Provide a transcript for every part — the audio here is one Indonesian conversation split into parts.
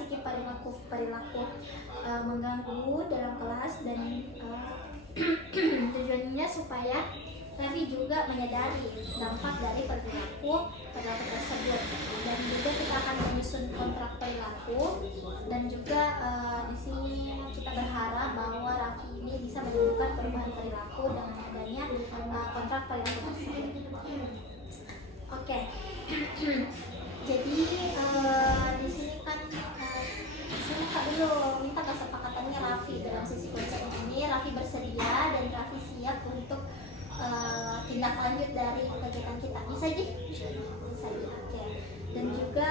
memasuki perilaku mengganggu dalam kelas, dan tujuannya supaya Raffi juga menyadari dampak dari perilaku tersebut, dan juga kita akan menyusun kontrak perilaku, dan juga di sini kita berharap bahwa Raffi ini bisa menemukan perubahan perilaku dengan adanya kontrak perilaku tersebut. Oke. Jadi di sini kan saya minta kesepakatannya Raffi dalam sisi konsep ini. Raffi bersedia dan Raffi siap untuk tindak lanjut dari kegiatan kita. Bisa Ji? Bisa. Oke. Dan juga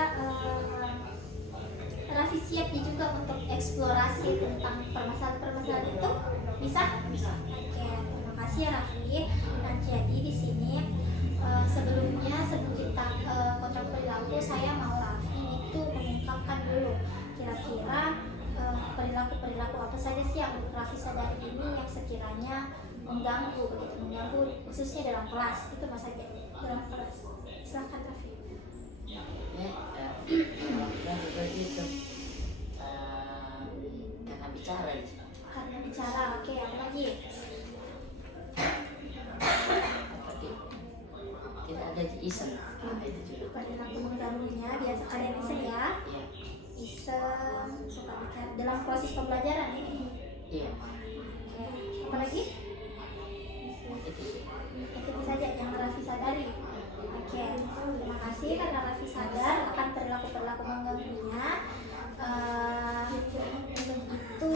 Raffi siap juga untuk eksplorasi tentang permasalahan itu. Bisa? Bisa. Oke. Terima kasih ya Raffi. Nah, jadi di sini sebelumnya sebelum kita kontrak perilaku, saya mau Raffi itu mengungkapkan dulu kira-kira perilaku apa saja sih yang Raffi sadari ini yang sekiranya mengganggu khususnya dalam kelas. Itu apa saja dalam kelas? Silakan Raffi. Begitu karena bicara. Oke, apa lagi? Tidak ada iseng. Itu juga Perilaku mengganggunya biasa kalian iseng ya? Iya. Iseng, suka bicara dalam proses pembelajaran ini. Iya. Oke, apa lagi? Itu saja yang Raffi sadari. Oke, terima kasih karena Raffi sadar akan perilaku mengganggunya. Untuk itu,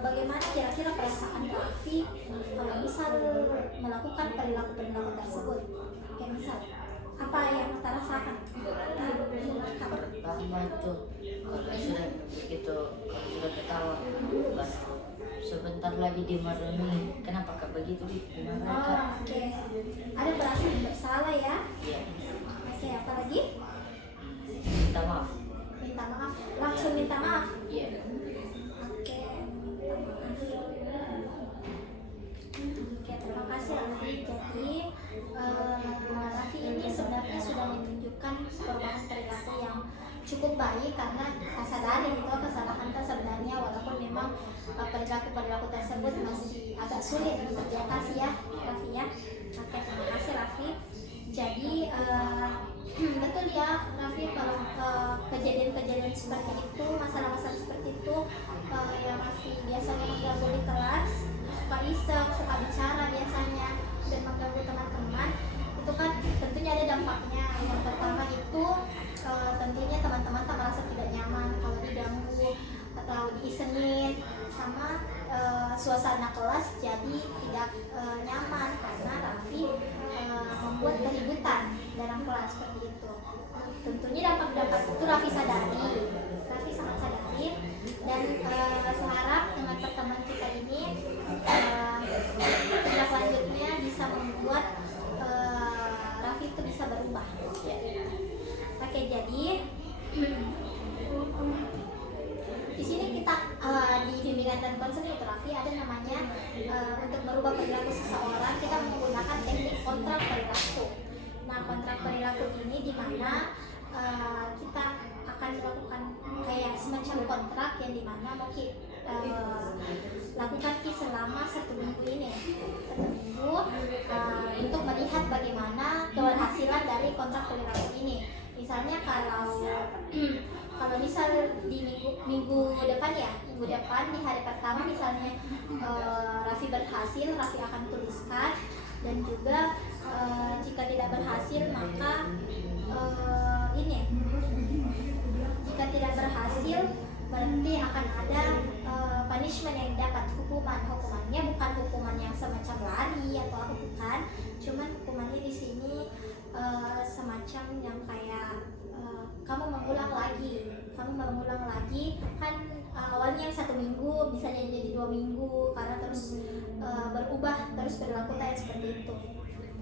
bagaimana kira-kira perasaan Raffi kalau misal melakukan perilaku tersebut? Oke, misal apa yang kita rasakan? Pertama itu kalau sudah ketawa baru sebentar lagi dimarahi. Kenapa kak begitu dimarahi? Oke. Ada perasaan bersalah ya? Iya. Oke, apa lagi? Minta maaf. Minta maaf. Langsung minta maaf. Iya. Oke. Oke, terima kasih Raffi. Jadi Raffi ini sebenarnya sudah menunjukkan perubahan perilaku yang cukup baik karena sadari itu kesalahan sebenarnya, walaupun memang perilaku tersebut masih agak sulit untuk diatasi ya Raffi ya. Oke, terima kasih Raffi. Jadi betul ya Raffi, kalau kejadian-kejadian seperti itu, masalah-masalah seperti itu yang Raffi biasanya mengganggu di kelas, suka iseng, suka bicara biasanya dan mengganggu teman-teman, itu kan tentunya ada dampaknya. Yang pertama itu tentunya teman-teman tak merasa tidak nyaman kalau diganggu atau diisengin, sama suasana kelas jadi tidak nyaman karena Raffi membuat keributan dalam kelas seperti itu. Tentunya dampak-dampak itu Raffi sangat sadari, dan saya harap dengan pertemuan kita ini tindak lanjutnya bisa membuat Raffi itu bisa berubah. Oke, jadi di sini kita di bimbingan dan konseling Raffi ada namanya untuk merubah perilaku seseorang kita menggunakan teknik kontrak perilaku. Nah, kontrak perilaku ini di mana kita akan melakukan kayak semacam kontrak yang dimana mau lakukan selama 1 minggu ini, untuk melihat bagaimana keberhasilan dari kontrak perilaku ini. Misalnya kalau misal di minggu depan di hari pertama misalnya Raffi berhasil, Raffi akan tuliskan, dan juga jika tidak berhasil maka jika tidak berhasil berarti akan ada punishment yang dapat, hukumannya bukan hukuman yang semacam lari atau apa, bukan, cuman hukumannya di sini semacam yang kayak kamu mengulang lagi kan, awalnya yang 1 minggu bisa jadi 2 minggu karena terus berubah terus berlaku seperti itu.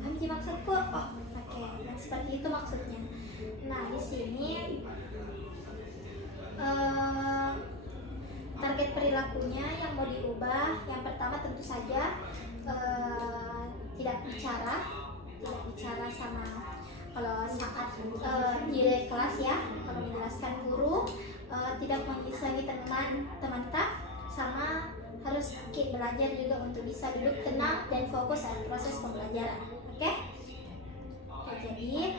Paham sih maksudku? Oke, nah seperti itu maksudnya. Nah, di sini target perilakunya yang mau diubah, yang pertama tentu saja tidak bicara sama kalau saat di kelas ya, kalau menjelaskan guru tidak dengan teman sama harus belajar juga untuk bisa duduk tenang dan fokus saat proses pembelajaran. Oke? Jadi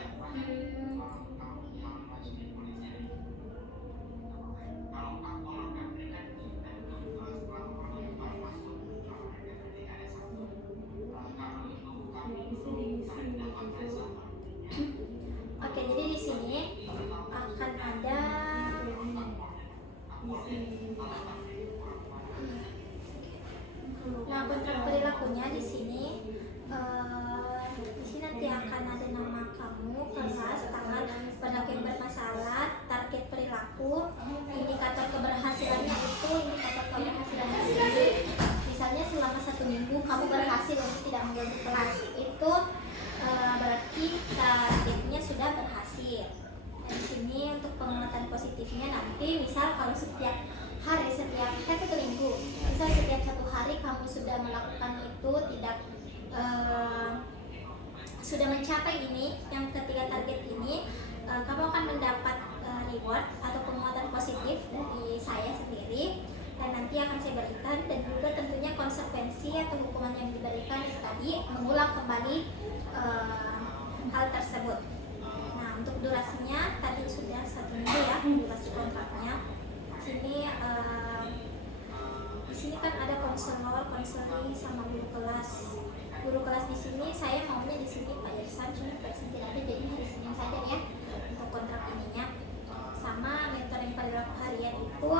oke, jadi di sini akan ada kontrak perilakunya di sini. Di sini nanti akan ada nama kamu, kelas, tanggal, perilaku yang bermasalah, target perilaku, indikator keberhasilannya itu indikator keberhasilannya di sini. Misalnya selama 1 minggu kamu berhasil untuk tidak mengganggu kelas, itu berarti targetnya sudah berhasil. Dan di sini untuk penguatan positifnya nanti, misal kalau setiap hari, setiap 1 minggu, misal setiap 1 hari kamu sudah melakukan itu, tidak sudah mencapai ini, yang ketiga target ini, kamu akan mendapat reward atau penguatan positif dari saya sendiri, dan nanti akan saya berikan, dan juga tentunya konsekuensi atau hukuman yang diberikan itu tadi mengulang kembali hal tersebut. Nah, untuk durasinya tadi sudah 1 minggu ya, durasi kontraknya. Di sini kan ada konselor, konseling sama guru kelas. Guru kelas di sini saya maunya di sini Pak Irsan, cuma Pak Irsan tidak ada, jadi hari Senin saja ya untuk kontrak ininya. Sama mentoring perilaku harian itu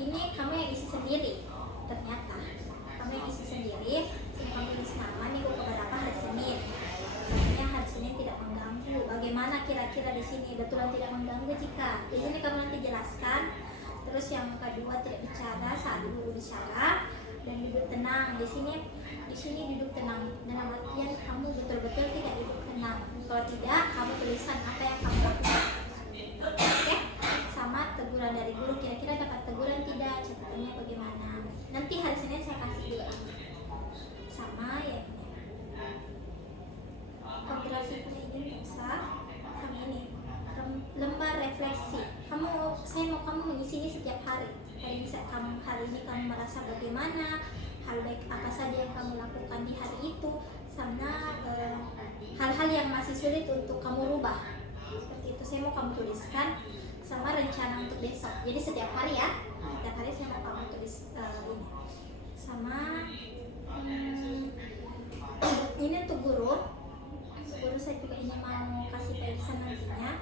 ini kamu yang isi sendiri. Ternyata kamu yang isi sendiri, sini kamu tulis nama minggu keberapa hari Senin. Sebenarnya hari Senin tidak mengganggu. Bagaimana kira-kira di sini betulan tidak mengganggu? Jika di sini kamu nanti jelaskan. Terus yang kedua, tidak bicara saat guru bicara dan duduk tenang. Di sini duduk tenang. Dalam artian kamu betul-betul tidak duduk tenang. Kalau tidak, kamu tuliskan apa yang kamu lakukan. Oke? Sama teguran dari guru, kira-kira dapat teguran tidak? Catatannya bagaimana? Nanti hari Senin saya kasih juga. Sama ya. Grafiknya ini bisa sama ini. Lembar refleksi. Saya mau kamu mengisi ini setiap hari. Paling bisa hari ini kamu merasa bagaimana, hal baik apa saja yang kamu lakukan di hari itu, sama hal-hal yang masih sulit untuk kamu rubah. Seperti itu saya mau kamu tuliskan, sama rencana untuk besok. Jadi setiap hari ya, setiap hari saya mau kamu tulis ini. Sama ini untuk guru saya juga ini mau kasih Pak Irsan nantinya.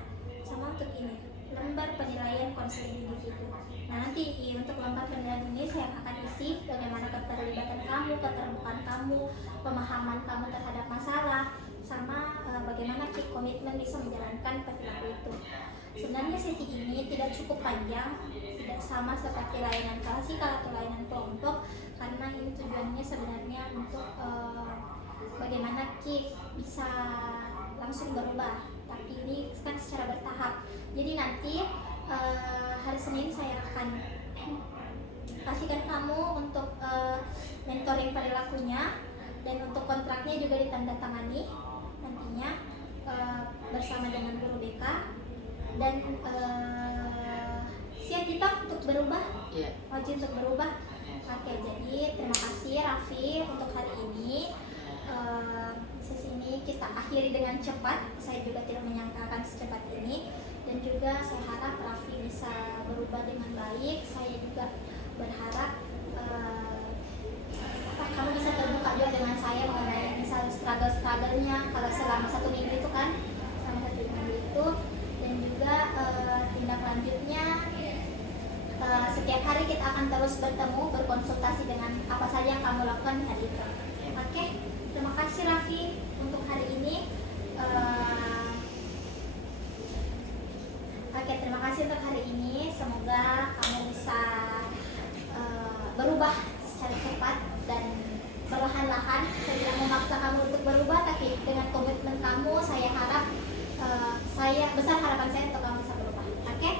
Sama untuk ini lembar penilaian konseling individu. Nah, nanti untuk lembar penilaian ini saya akan isi bagaimana keterlibatan kamu, keterbukaan kamu, pemahaman kamu terhadap masalah, sama bagaimana komitmen bisa menjalankan perilaku itu. Sebenarnya sesi ini tidak cukup panjang, tidak sama seperti layanan klasikal atau layanan kelompok, karena ini tujuannya sebenarnya untuk bagaimana bisa langsung berubah. Tapi ini kan secara bertahap. Jadi nanti hari Senin saya akan kasihkan kamu untuk mentoring perilakunya, dan untuk kontraknya juga ditandatangani nantinya bersama dengan guru BK. Dan siap kita untuk berubah? Iya. Wajib untuk berubah. Oke, jadi terima kasih Raffi untuk hari ini. Sesi ini kita akhiri dengan cepat. Saya juga tidak menyangkakan secepat ini, dan juga saya harap Raffi bisa berubah dengan baik. Saya juga berharap kamu bisa terbuka juga dengan saya mengenai misal struggle-nya kalau selama 1 minggu itu kan, selama 1 minggu itu, dan juga tindak lanjutnya. Setiap hari kita akan terus bertemu, berkonsultasi dengan apa saja yang kamu lakukan hari itu. Oke, terima kasih Raffi untuk hari ini. Oke, terima kasih untuk hari ini. Semoga kamu bisa berubah secara cepat dan perlahan-lahan. Saya tidak memaksa kamu untuk berubah, tapi dengan komitmen kamu, saya harap besar harapan saya untuk kamu bisa berubah. Oke,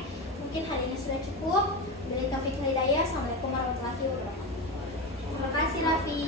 mungkin hari ini sudah cukup. Dari Taufik Hidayah. Assalamualaikum warahmatullahi wabarakatuh. Terima kasih Raffi.